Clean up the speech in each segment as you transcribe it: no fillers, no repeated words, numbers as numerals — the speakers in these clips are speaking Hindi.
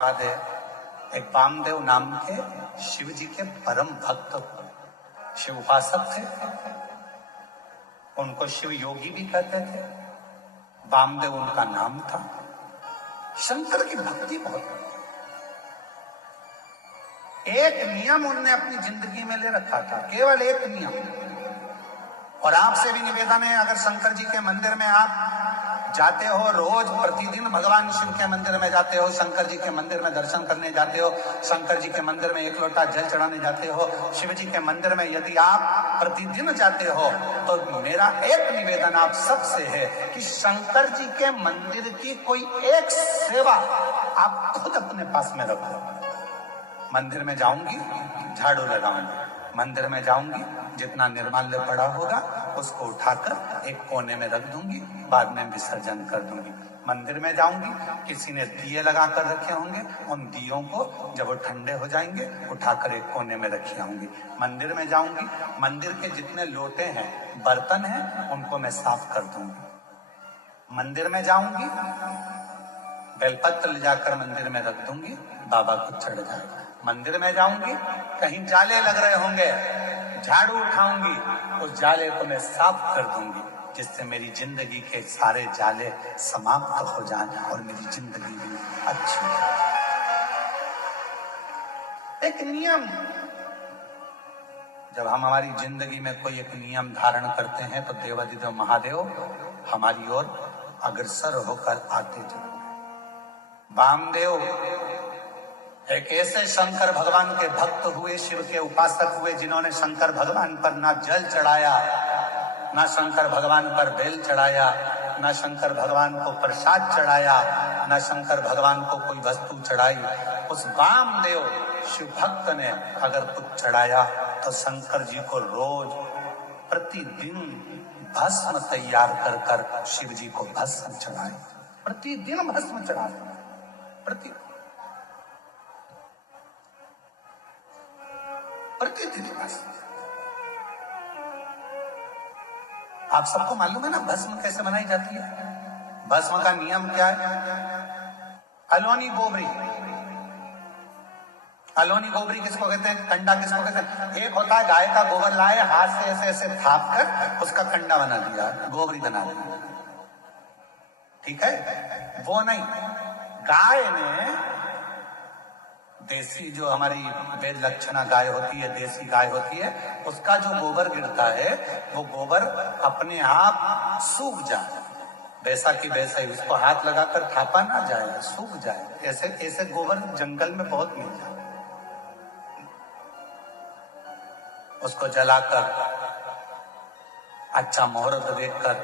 बात है, एक वामदेव नाम के शिव जी के परम भक्त शिव उपासक थे। उनको शिव योगी भी कहते थे। वामदेव उनका नाम था। शंकर की भक्ति बहुत। एक नियम उनने अपनी जिंदगी में ले रखा था, केवल एक नियम। और आपसे भी निवेदन है, अगर शंकर जी के मंदिर में आप जाते हो, रोज प्रतिदिन भगवान शिव के मंदिर में जाते हो, शंकर जी के मंदिर में दर्शन करने जाते हो, शंकर जी के मंदिर में एक लोटा जल चढ़ाने जाते हो, शिव जी के मंदिर में यदि आप प्रतिदिन जाते हो, तो मेरा एक निवेदन आप सबसे है कि शंकर जी के मंदिर की कोई एक सेवा आप खुद अपने पास में रखो। मंदिर में जाऊंगी, झाड़ू लगाऊंगी। मंदिर में जाऊंगी, जितना निर्माल्य पड़ा होगा उसको उठाकर एक कोने में रख दूंगी, बाद में विसर्जन कर दूंगी। मंदिर में जाऊंगी, किसी ने दिए लगा कर रखे होंगे, उन दियों को जब वो ठंडे हो जाएंगे उठाकर एक कोने में रखी आऊंगी। मंदिर में जाऊंगी, मंदिर के जितने लोटे हैं, बर्तन हैं, उनको मैं साफ कर दूंगी। मंदिर में जाऊंगी, बेलपत्र ले जाकर मंदिर में रख दूंगी, बाबा को चढ़ जाएगा। मंदिर में जाऊंगी, कहीं जाले लग रहे होंगे, झाड़ू उठाऊंगी, उस जाले को मैं साफ कर दूंगी, जिससे मेरी जिंदगी के सारे जाले समाप्त हो जाएं और मेरी जिंदगी भी अच्छी हो। एक नियम। जब हम हमारी जिंदगी में कोई एक नियम धारण करते हैं तो देवाधिदेव महादेव हमारी ओर अग्रसर होकर आते चले। वामदेव एक ऐसे शंकर भगवान के भक्त हुए, शिव के उपासक हुए, जिन्होंने शंकर भगवान पर ना जल चढ़ाया, ना शंकर भगवान पर बेल चढ़ाया, ना शंकर भगवान को प्रसाद चढ़ाया, ना शंकर भगवान को कोई वस्तु चढ़ाई। उस वामदेव शिव भक्त ने अगर कुछ चढ़ाया तो शंकर जी को रोज प्रतिदिन भस्म तैयार कर कर शिव जी को भस्म चढ़ाए। प्रतिदिन भस्म चढ़ाए, प्रतिदिन भस्म। आप सबको मालूम है ना भस्म कैसे बनाई जाती है? भस्म का नियम क्या है? अलोनी गोबरी। अलोनी गोबरी किसको कहते हैं? कंडा किसको कहते हैं? एक होता है गाय का गोबर लाए, हाथ से ऐसे ऐसे थाप कर उसका कंडा बना दिया, गोबरी बना दी। ठीक है? वो नहीं, गाय ने देसी जो हमारी वेद लक्षणा गाय होती है, देसी गाय होती है, उसका जो गोबर गिरता है वो गोबर अपने आप सूख जाए, वैसा की वैसा ही, उसको हाथ लगाकर थापा ना जाए, सूख जाए। ऐसे ऐसे गोबर जंगल में बहुत मिल जाए। उसको जलाकर अच्छा मुहूर्त देखकर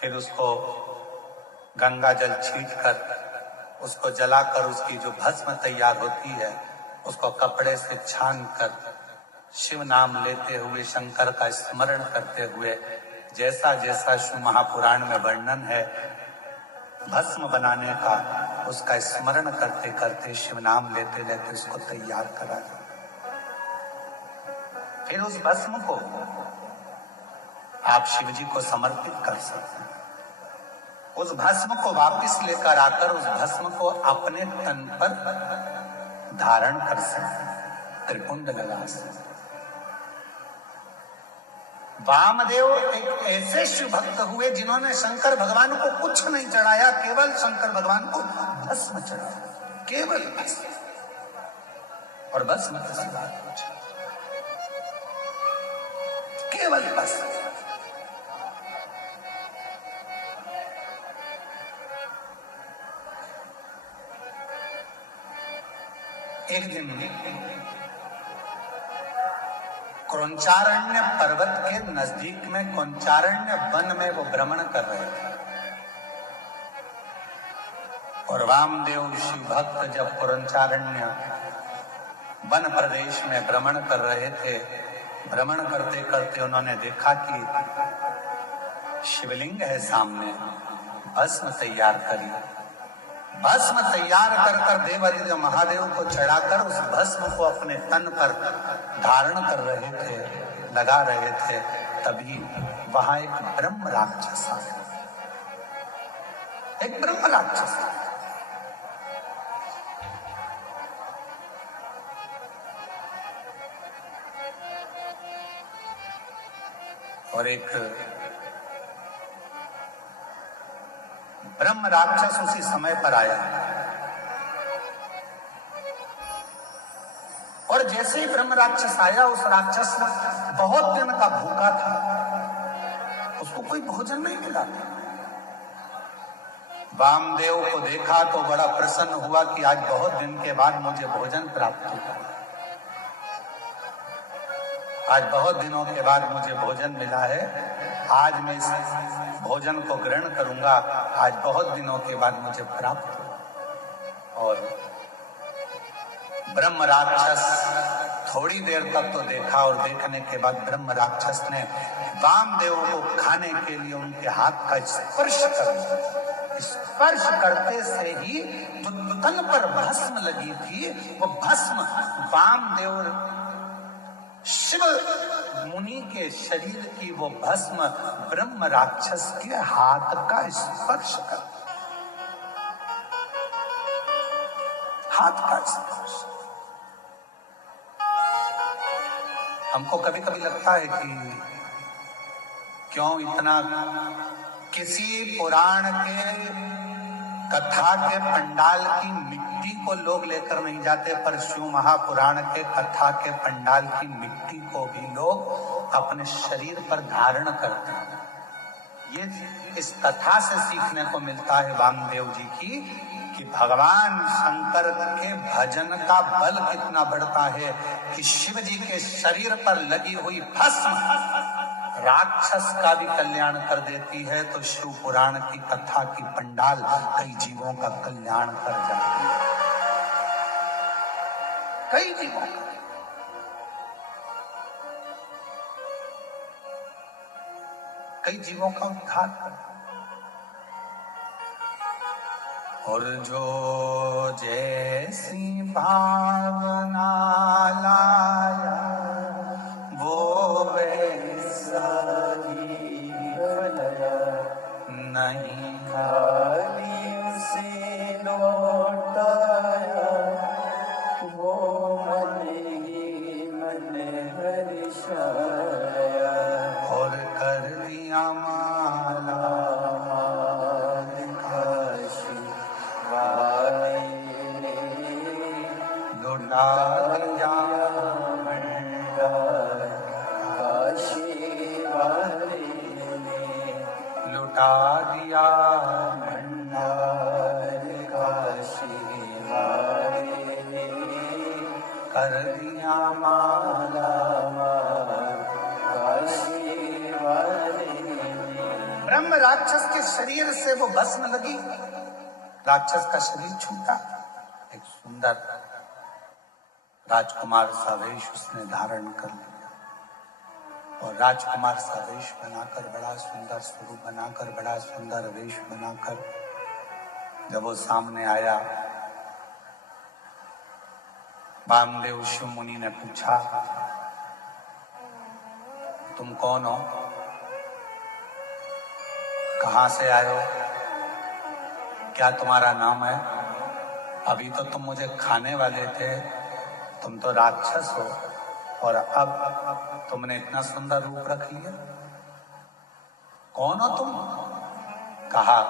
फिर उसको गंगा जल छींट कर उसको जलाकर उसकी जो भस्म तैयार होती है उसको कपड़े से छान कर शिव नाम लेते हुए, शंकर का स्मरण करते हुए, जैसा जैसा शिव महापुराण में वर्णन है भस्म बनाने का, उसका स्मरण करते करते, शिव नाम लेते लेते उसको तैयार करा। फिर उस भस्म को आप शिव जी को समर्पित कर सकते हैं। उस भस्म को वापस लेकर आकर उस भस्म को अपने तन पर धारण कर सकते, त्रिपुंड लगा सकते। वामदेव एक ऐसे शिव भक्त हुए जिन्होंने शंकर भगवान को कुछ नहीं चढ़ाया, केवल शंकर भगवान को भस्म चढ़ाया, केवल भस्म। और भस्म के सिवा कुछ, केवल भस्म। एक दिन क्रौंचारण्य पर्वत के नजदीक में क्रौंचारण्य वन में वो भ्रमण कर रहे थे। और वामदेव शिव भक्त जब क्रौंचारण्य वन प्रदेश में भ्रमण कर रहे थे, भ्रमण करते करते उन्होंने देखा कि शिवलिंग है सामने, भस्म तैयार करी। भस्म तैयार कर कर देवाधिदेव महादेव को चढ़ाकर उस भस्म को अपने तन पर धारण कर रहे थे, लगा रहे थे। तभी वहां एक ब्रह्म राक्षस आया। एक ब्रह्म राक्षस और एक ब्रह्म राक्षस उसी समय पर आया और जैसे ही ब्रह्म राक्षस आया, उस राक्षस बहुत दिन का भूखा था, उसको कोई भोजन नहीं मिला। वामदेव को देखा तो बड़ा प्रसन्न हुआ कि आज बहुत दिन के बाद मुझे भोजन प्राप्त हुआ, आज बहुत दिनों के बाद मुझे भोजन मिला है, आज मैं इस भोजन को ग्रहण करूंगा, आज बहुत दिनों के बाद मुझे प्राप्त हुआ। और ब्रह्म राक्षस थोड़ी देर तक तो देखा और देखने के बाद ब्रह्म राक्षस ने वामदेव को खाने के लिए उनके हाथ का स्पर्श कर दिया। स्पर्श करते से ही जो तन पर भस्म लगी थी, वो भस्म वामदेव शिव मुनि के शरीर की वो भस्म ब्रह्म राक्षस के हाथ का स्पर्श कर, हाथ का स्पर्श। हमको कभी कभी लगता है कि क्यों इतना किसी पुराण के कथा के पंडाल की मिट्टी को लोग लेकर नहीं जाते, पर शिव महापुराण के कथा के पंडाल की मिट्टी को भी लोग अपने शरीर पर धारण करते हैं। ये इस कथा से सीखने को मिलता है वामदेव जी की कि भगवान शंकर के भजन का बल कितना बढ़ता है कि शिव जी के शरीर पर लगी हुई भस्म राक्षस का भी कल्याण कर देती है, तो शिव पुराण की कथा की पंडाल कई जीवों का कल्याण कर जाती है, कई जीवों का। कई जीवों का उद्धार कर। और जो जैसी भावना लाया वो वैसा ही भला, नहीं खाली उसे लौटाया वो मन ही मन हर्षाया। और कर दिया माला काशी वाले, लुटा दिया भंडार काशी वाले ने, लुटा दिया भंडार काशी वाले ने, कर दिया माला काशी वाले ने। ब्रह्म राक्षस के शरीर से वो भस्म लगी, राक्षस का शरीर छूटा, एक सुंदर राजकुमार सा वेश उसने धारण कर लिया और राजकुमार सा वेश बनाकर, बड़ा सुंदर स्वरूप बनाकर, बड़ा सुंदर वेश बनाकर जब वो सामने आया, वामदेव शिव मुनि ने पूछा, तुम कौन हो, कहां से आए हो, क्या तुम्हारा नाम है? अभी तो तुम मुझे खाने वाले थे, तुम तो राक्षस हो और अब तुमने इतना सुंदर रूप रख लिया, कौन हो तुम? कहा,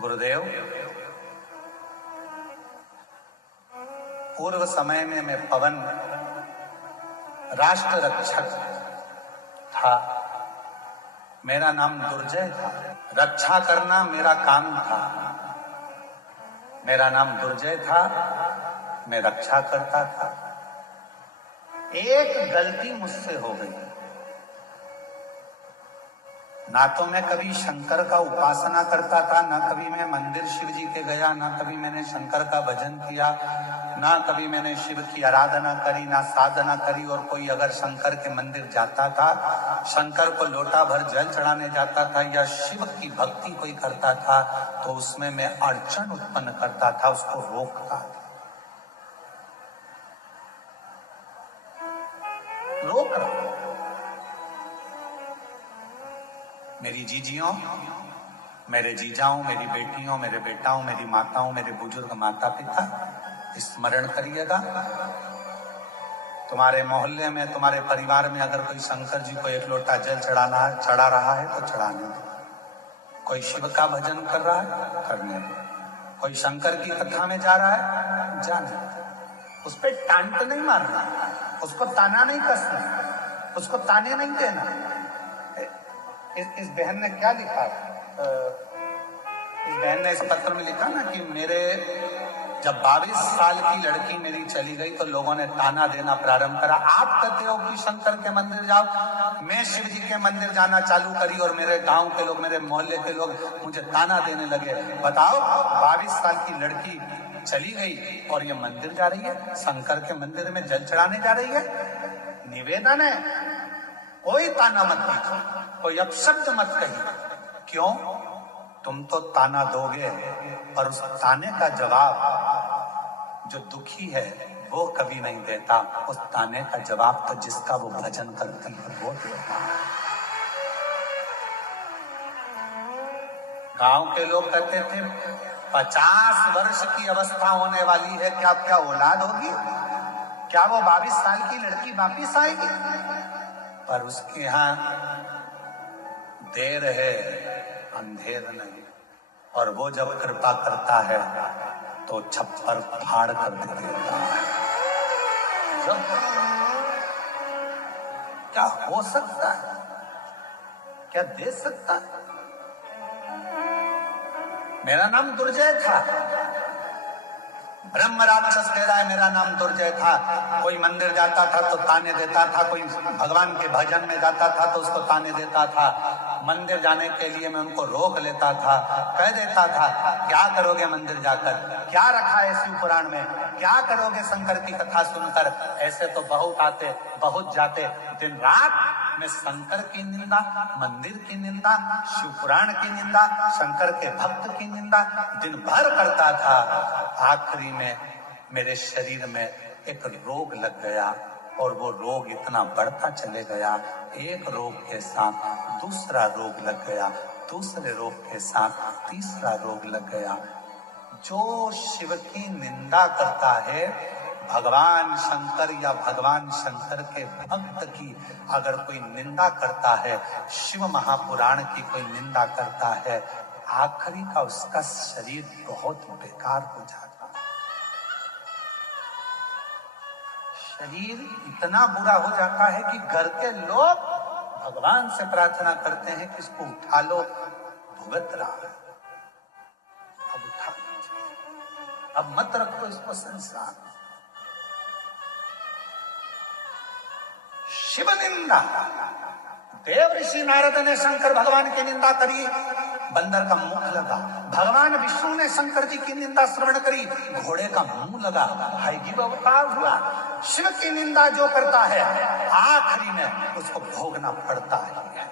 गुरुदेव, पूर्व समय में मैं पवन राष्ट्र रक्षक था, मेरा नाम दुर्जय था, रक्षा करना मेरा काम था, मेरा नाम दुर्जय था, मैं रक्षा करता था। एक गलती मुझसे हो गई, ना तो मैं कभी शंकर का उपासना करता था, ना कभी मैं मंदिर शिव जी के गया, ना कभी मैंने शंकर का भजन किया, ना कभी मैंने शिव की आराधना करी, ना साधना करी। और कोई अगर शंकर के मंदिर जाता था, शंकर को लोटा भर जल चढ़ाने जाता था या शिव की भक्ति कोई करता था, तो उसमें मैं अड़चन उत्पन्न करता था, उसको रोकता था, रोक रहा। मेरी जीजियों, मेरे जीजाओं, मेरी बेटियों, मेरे बेटाओं, मेरी माताओं, मेरे बुजुर्ग माता पिता स्मरण करिएगा, तुम्हारे मोहल्ले में, तुम्हारे परिवार में अगर कोई शंकर जी को एक लोटा जल चढ़ा रहा है तो चढ़ाने दो। कोई शिव का भजन कर रहा है, करने दो। कोई शंकर की कथा में जा रहा है, जाने दो। उस पर टांट नहीं मारना, उसको ताना नहीं कसना, उसको ताने नहीं देना। इस बहन ने क्या लिखा, इस बहन ने इस पत्र में लिखा ना कि मेरे जब 22 साल की लड़की मेरी चली गई तो लोगों ने ताना देना प्रारंभ करा। आप कहते हो कि शंकर के मंदिर जाओ, मैं शिव जी के मंदिर जाना चालू करी और मेरे गांव के लोग, मेरे मोहल्ले के लोग मुझे ताना देने लगे। बताओ, 22 साल की लड़की चली गई और ये मंदिर जा रही है, शंकर के मंदिर में जल चढ़ाने जा रही है। निवेदन है, कोई ताना मत दीजिए, कोई अपशब्द मत कहिए। क्यों? तुम तो ताना दोगे, पर उस ताने का जवाब जो दुखी है वो कभी नहीं देता। उस ताने का जवाब तो जिसका वो भजन करती है वो देता। गांव के लोग कहते थे 50 वर्ष की अवस्था होने वाली है, क्या औलाद होगी? क्या वो 22 साल की लड़की वापिस आएगी? पर उसके यहाँ देर है, अंधेर नहीं। और वो जब कृपा करता है तो छप्पर फाड़ कर दे देता है। क्या हो सकता है? क्या दे सकता है? मेरा नाम दुर्जय था, ब्रह्म राक्षस कह रहा है मेरा नाम दुर्जय था। कोई मंदिर जाता था तो ताने देता था, कोई भगवान के भजन में जाता था तो उसको ताने देता था। मंदिर जाने के लिए मैं उनको रोक लेता था, कह देता था क्या करोगे मंदिर जाकर, क्या रखा है शिव पुराण में, क्या करोगे शंकर की कथा सुनकर। ऐसे तो बहुत आते बहुत जाते, दिन रात मैं शंकर की निंदा, मंदिर की निंदा, शिव पुराण की निंदा, शंकर के भक्त की निंदा दिन भर करता था। आखिरी में मेरे शरीर में एक रोग लग गया और वो रोग इतना बढ़ता चले गया। एक रोग के साथ दूसरा रोग लग गया, दूसरे रोग के साथ तीसरा रोग लग गया। जो शिव की निंदा करता है, भगवान शंकर या भगवान शंकर के भक्त की अगर कोई निंदा करता है, शिव महापुराण की कोई निंदा करता है, आखिरी का उसका शरीर बहुत बेकार हो जाता है। शरीर इतना बुरा हो जाता है कि घर के लोग भगवान से प्रार्थना करते हैं कि इसको उठा लो, भुगत रहा है, अब उठा लो, अब मत रखो इसको संसार। शिव निंदा, देव ऋषि नारद ने शंकर भगवान की निंदा करी, बंदर का मुख लगा। भगवान विष्णु ने शंकर जी की निंदा श्रवण करी, घोड़े का मुंह लगा, हाईगिव अवतार हुआ। शिव की निंदा जो करता है आखिरी में उसको भोगना पड़ता है,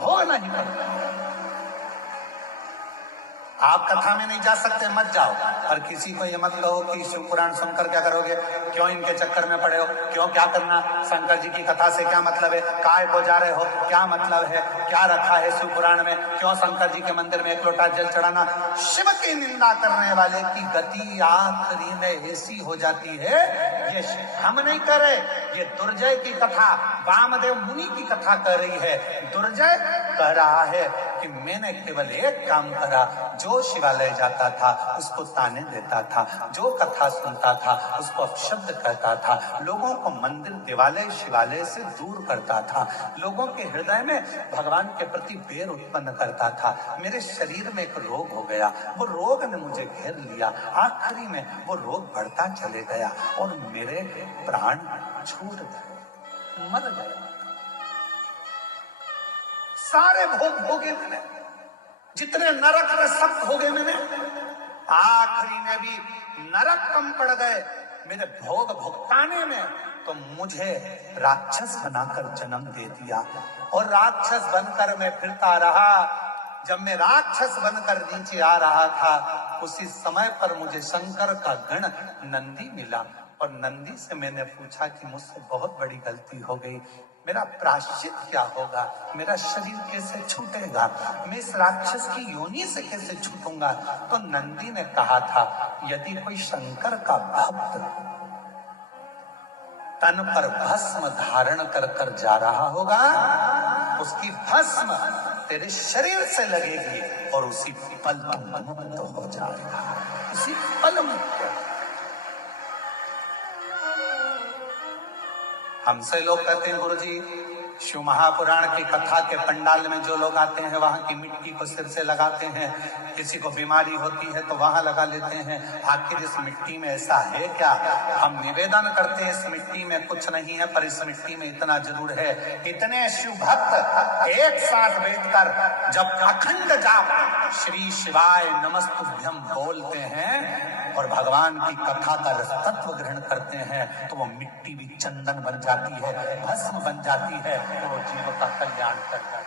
भोगना ही पड़ता। आप कथा में नहीं जा सकते, मत जाओ। और किसी को ये मत कहो कि शिव पुराण सुनकर क्या करोगे, क्यों इनके चक्कर में पड़े हो, क्यों क्या करना, शंकर जी की कथा से क्या मतलब है, काय को जा रहे हो, क्या मतलब है, क्या रखा है शिव पुराण में, क्यों शंकर जी के मंदिर में एक लोटा जल चढ़ाना। शिव की निंदा करने वाले की गति आखिरी में ऐसी हो जाती है, ये हम नहीं कर रहे, ये दुर्जय की कथा, वामदेव मुनि की कथा कह रही है। दुर्जय कह रहा है कि मैंने केवल एक काम करा, जो शिवालय जाता था उसको ताने देता था, जो कथा सुनता था उसको अपशब्द कहता था, लोगों को मंदिर देवालय शिवालय से दूर करता था, लोगों के हृदय में भगवान के प्रति बैर उत्पन्न करता था। मेरे शरीर में एक रोग हो गया, वो रोग ने मुझे घेर लिया, आखिरी में वो रोग बढ़ता चले गया और मेरे प्राण छूट गए, मर गए। सारे भोग भोगे मैंने, जितने नरक में सब भोगे मैंने, आखिरी में भी नरक कम पड़ गए मेरे भोग भुगताने में। तो मुझे राक्षस बनाकर जन्म दे दिया और राक्षस बनकर मैं फिरता रहा। जब मैं राक्षस बनकर नीचे आ रहा था, उसी समय पर मुझे शंकर का गण नंदी मिला और नंदी से मैंने पूछा कि मुझसे बहुत बड़ी गलती हो गई, मेरा प्रायश्चित क्या होगा, मेरा शरीर कैसे छूटेगा, मैं इस राक्षस की योनि से कैसे छूटूंगा। तो नंदी ने कहा था, यदि कोई शंकर का भक्त तन पर भस्म धारण कर कर जा रहा होगा, उसकी भस्म तेरे शरीर से लगेगी और उसी पल तुम मुक्त हो जाएगा, उसी पल मुक्त। हमसे लोग कहते हैं गुरुजी शिव महापुराण की कथा के पंडाल में जो लोग आते हैं वहां की मिट्टी को सिर से लगाते हैं, किसी को बीमारी होती है तो वहां लगा लेते हैं। आखिर इस मिट्टी में ऐसा है क्या? हम निवेदन करते हैं इस मिट्टी में कुछ नहीं है, पर इस मिट्टी में इतना जरूर है। इतने शिव भक्त एक साथ बैठकर जब अखंड जाप श्री शिवाय नमस्तुभ्यम बोलते हैं और भगवान की कथा का रसतत्व ग्रहण करते हैं तो वो मिट्टी भी चंदन बन जाती है, भस्म बन जाती है, तो वो जीव का कल्याण करता है।